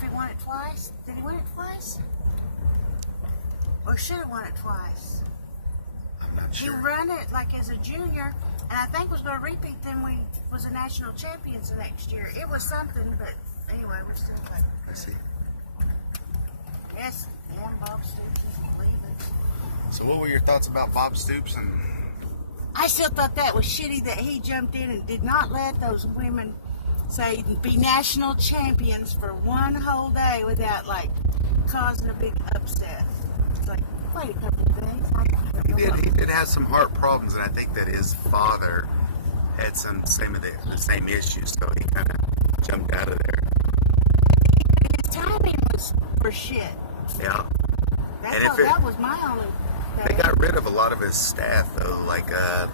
if he won it twice. Did he win it twice? Or should have won it twice? I'm not sure. He ran it like as a junior, and I think was going to repeat. Then we was a national champions the next year. It was something, but anyway, we're still like. Let's see. Yes, and Bob Stoops is leaving. So what were your thoughts about Bob Stoops? And I still thought that was shitty that he jumped in and did not let those women say be national champions for one whole day without like causing a big upset. It's like, wait a couple of days. He did have some heart problems, and I think that his father had the same issues, so he kind of jumped out of there. His timing was for shit. Yeah. That was my only. They got rid of a lot of his staff though, like a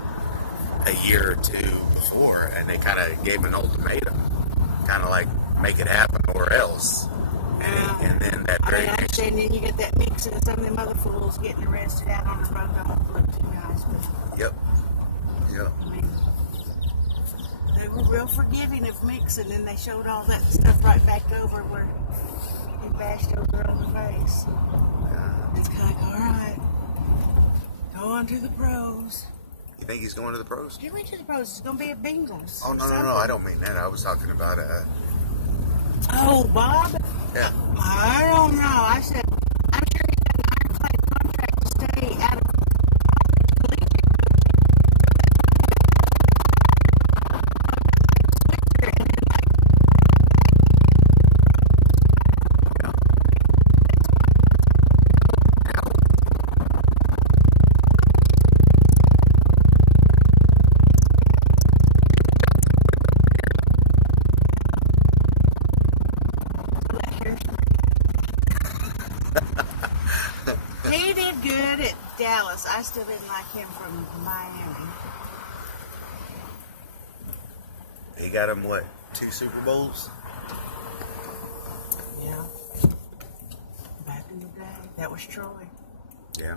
year or two before, and they kind of gave him an ultimatum, kind of like make it happen or else. And then that very next. And then you get that mix of some of them other fools getting arrested out on the road. I won't look too nice, but. Yep. I mean, they were real forgiving of Mixon, and they showed all that stuff right back over where he bashed over on the face. It's kind of like, all right, go on to the pros. You think he's going to the pros? He went to the pros. It's going to be at Bengals. Oh, no, I don't mean that. I was talking about Oh, Bob? Yeah. I don't know. I said, I'm sure he's got an ironclad contract to stay out of collegiate He did good at Dallas. I still didn't like him from Miami. he got him, what, 2 Super Bowls? Yeah. Back in the day. That was Troy. Yeah.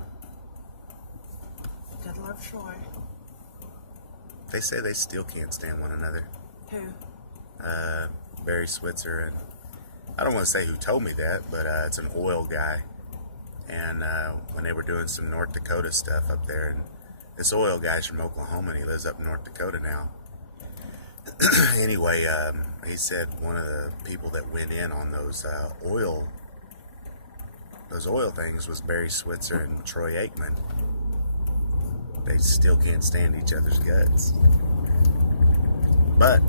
Did love Troy. They say they still can't stand one another. Who? Barry Switzer, and I don't want to say who told me that, but it's an oil guy. And when they were doing some North Dakota stuff up there, and this oil guy's from Oklahoma, and he lives up in North Dakota now. Anyway, he said one of the people that went in on those oil things was Barry Switzer and Troy Aikman. They still can't stand each other's guts. But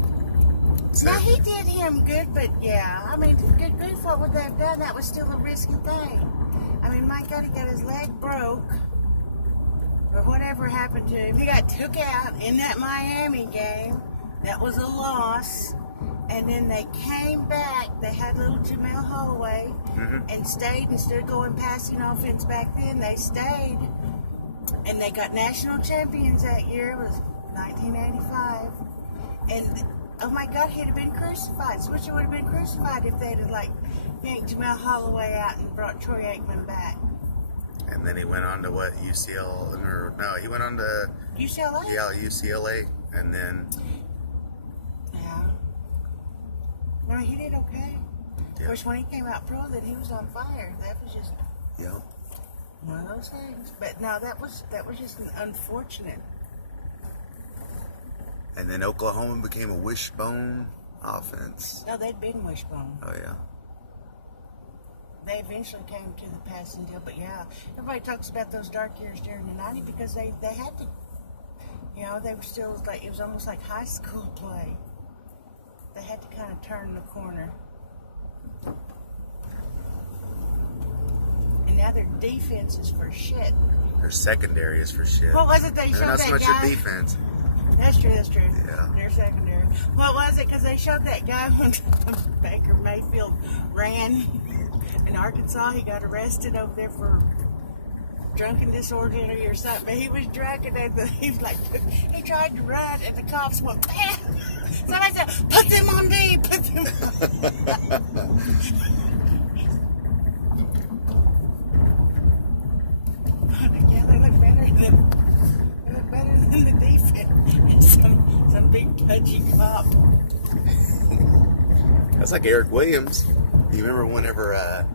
Now, he did him good, but yeah, I mean, good grief, what would they have done? That was still a risky thing. I mean, my God, he got his leg broke, or whatever happened to him. He got took out in that Miami game. That was a loss. And then they came back. They had little Jamel Holloway and stayed instead of going passing offense back then. They stayed. And they got national champions that year. It was 1985. And oh my God, he'd have been crucified. Switcher would have been crucified if they'd have like yanked Jamel Holloway out and brought Troy Aikman back. And then he went on to what, UCL, or no, he went on to UCLA? Yeah, UCLA, and then Yeah. No, he did okay. Yeah. Of course, when he came out pro, then he was on fire. That was just yeah. one of those things. But no, that was just an unfortunate. And then Oklahoma became a wishbone offense. No, they'd been wishbone. Oh yeah. They eventually came to the passing deal, but yeah, everybody talks about those dark years during the 90s because they had to, you know, they were still like, it was almost like high school play. They had to kind of turn the corner. And now their defense is for shit. Their secondary is for shit. What was it they They're showed not that so much guy? a defense. That's true. Yeah. Their secondary. What was it? Because they showed that guy when Baker Mayfield ran in Arkansas. He got arrested over there for drunken disorderly or something. But he was drunk and he was like, he tried to run and the cops went, bam! Somebody said, put them on D, put them on. Yeah, they look better than the defense. Some big pudgy cop. That's like Eric Williams. You remember whenever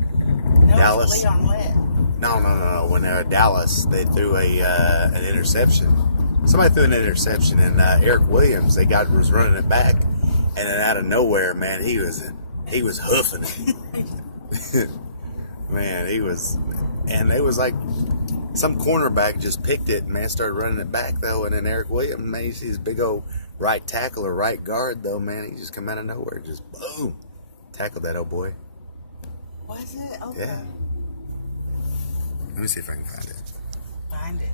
No, Dallas? Leon Lett. No. When Dallas, they threw an interception. Somebody threw an interception, and Eric Williams, was running it back, and then out of nowhere, man, he was hoofing it. Man, and it was like some cornerback just picked it, and man, started running it back though, and then Eric Williams, man, you see his big old right tackle or right guard though, man, he just come out of nowhere, just boom, tackled that old boy. Was it? Okay. Yeah. Let me see if I can find it. Find it.